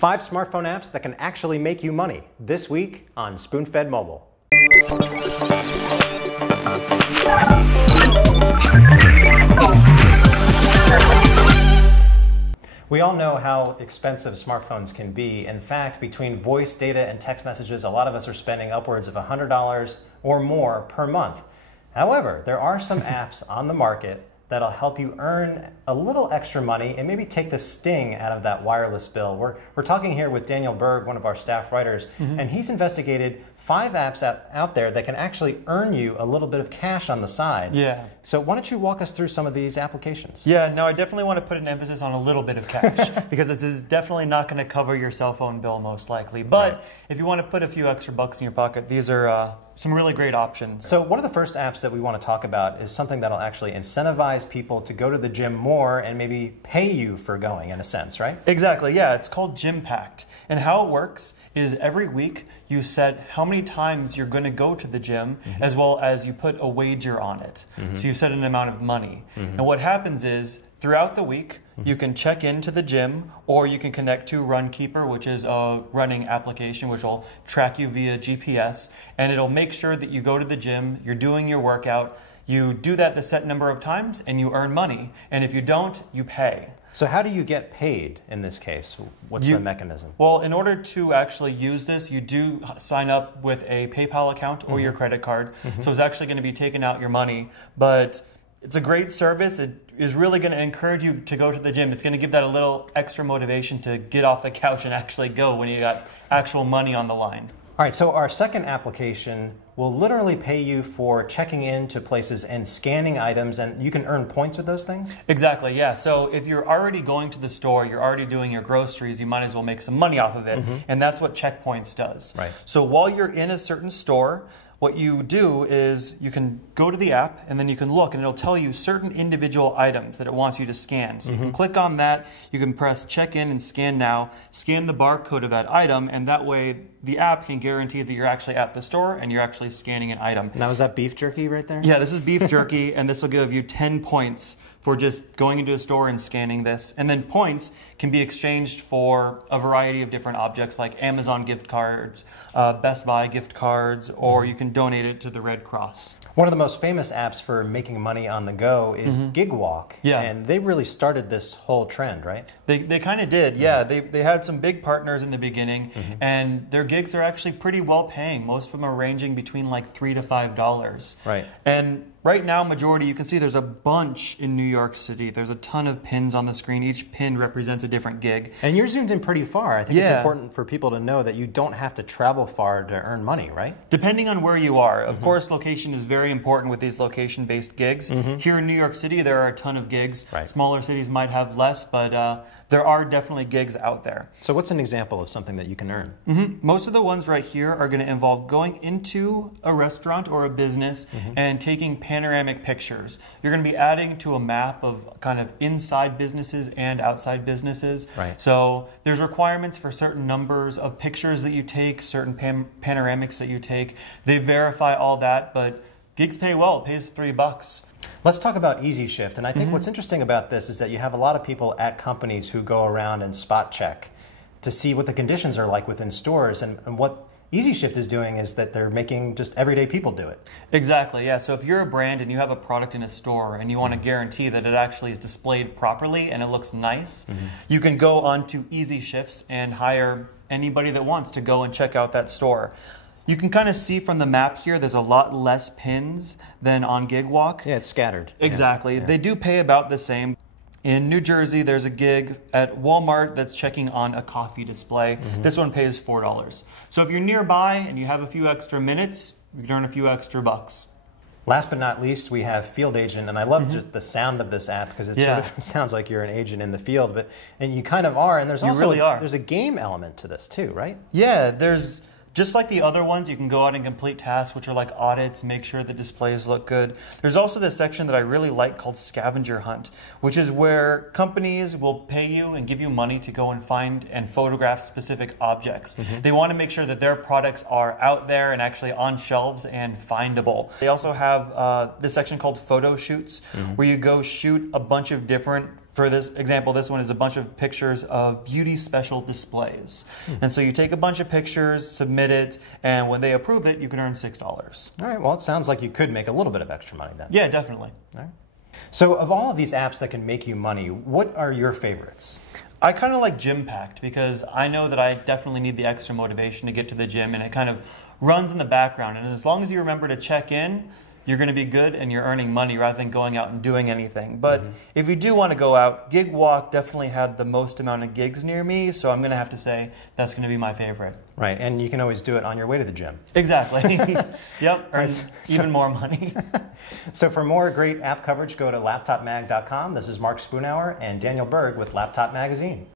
5 smartphone apps that can actually make you money this week on SpoonFed Mobile. We all know how expensive smartphones can be. In fact, between voice, data, and text messages, a lot of us are spending upwards of $100 or more per month. However, there are some apps on the market that'll help you earn a little extra money and maybe take the sting out of that wireless bill. We're talking here with Daniel Berg, one of our staff writers, and he's investigated 5 apps out there that can actually earn you a little bit of cash on the side. Yeah. So why don't you walk us through some of these applications? Yeah, no, I definitely want to put an emphasis on a little bit of cash because this is definitely not going to cover your cell phone bill most likely. But if you want to put a few extra bucks in your pocket, these are some really great options. So one of the first apps that we want to talk about is something that'll actually incentivize people to go to the gym more and maybe pay you for going, in a sense, right? Exactly, yeah. It's called Jimpacked. And how it works is every week you set how many times you're going to go to the gym, as well as you put a wager on it. So you set an amount of money. And what happens is, throughout the week, you can check into the gym, or you can connect to Runkeeper, which is a running application which will track you via GPS, and it'll make sure that you go to the gym, you're doing your workout, you do that the set number of times, and you earn money. And if you don't, you pay. So how do you get paid in this case? What's the mechanism? Well, in order to actually use this, you do sign up with a PayPal account or your credit card. So it's actually going to be taking out your money. But it's a great service. It is really going to encourage you to go to the gym. It's going to give that a little extra motivation to get off the couch and actually go when you got actual money on the line. All right, so our second application will literally pay you for checking into places and scanning items, and you can earn points with those things? Exactly, yeah. So if you're already going to the store, you're already doing your groceries, you might as well make some money off of it. And that's what Checkpoints does. Right. So while you're in a certain store, what you do is you can go to the app and then you can look and it'll tell you certain individual items that it wants you to scan. So you can click on that, you can press check in and scan now, scan the barcode of that item, and that way the app can guarantee that you're actually at the store and you're actually scanning an item. Now, is that beef jerky right there? Yeah, this is beef jerky, and this will give you 10 points for just going into a store and scanning this. And then points can be exchanged for a variety of different objects like Amazon gift cards, Best Buy gift cards, or you can donate it to the Red Cross. One of the most famous apps for making money on the go is GigWalk. Yeah. And they really started this whole trend, right? They kind of did, yeah. They had some big partners in the beginning, and their gigs are actually pretty well paying. Most of them are ranging between like $3 to $5. Right. And right now, majority, you can see there's a bunch in New York City. There's a ton of pins on the screen. Each pin represents a different gig. And you're zoomed in pretty far. I think it's important for people to know that you don't have to travel far to earn money, right? Depending on where you are. Of course, location is very important with these location-based gigs. Here in New York City, there are a ton of gigs. Right. Smaller cities might have less, but there are definitely gigs out there. So what's an example of something that you can earn? Most of the ones right here are going to involve going into a restaurant or a business and taking panoramic pictures. You're going to be adding to a map of kind of inside businesses and outside businesses. Right. So there's requirements for certain numbers of pictures that you take, certain panoramics that you take. They verify all that, but gigs pay well. It pays $3. Let's talk about Easyshift. And I think what's interesting about this is that you have a lot of people at companies who go around and spot check to see what the conditions are like within stores. And what Easyshift is doing is that they're making just everyday people do it. Exactly, yeah. So if you're a brand and you have a product in a store and you want to guarantee that it actually is displayed properly and it looks nice, you can go onto Easyshifts and hire anybody that wants to go and check out that store. You can kind of see from the map here, there's a lot less pins than on GigWalk. Yeah, it's scattered. Exactly. Yeah. They do pay about the same. In New Jersey, there's a gig at Walmart that's checking on a coffee display. This one pays $4. So if you're nearby and you have a few extra minutes, you can earn a few extra bucks. Last but not least, we have Field Agent, and I love just the sound of this app because it sort of sounds like you're an agent in the field, and you kind of are. And there's also there's a game element to this too, right? Yeah, there's just like the other ones, you can go out and complete tasks, which are like audits, make sure the displays look good. There's also this section that I really like called Scavenger Hunt, which is where companies will pay you and give you money to go and find and photograph specific objects. They want to make sure that their products are out there and actually on shelves and findable. They also have this section called Photo Shoots, where you go shoot a bunch of different for this example, this one is a bunch of pictures of beauty special displays. And so you take a bunch of pictures, submit it, and when they approve it, you can earn $6. All right, well, it sounds like you could make a little bit of extra money then. Yeah, definitely. All right. So of all of these apps that can make you money, what are your favorites? I kind of like Jimpacked because I know that I definitely need the extra motivation to get to the gym, and it kind of runs in the background. And as long as you remember to check in, you're going to be good and you're earning money rather than going out and doing anything. But if you do want to go out, Gig Walk definitely had the most amount of gigs near me, so I'm going to have to say that's going to be my favorite. Right, and you can always do it on your way to the gym. Exactly. Yep, earn even more money. So for more great app coverage, go to LAPTOPmag.com. This is Mark Spoonauer and Daniel Berg with Laptop Magazine.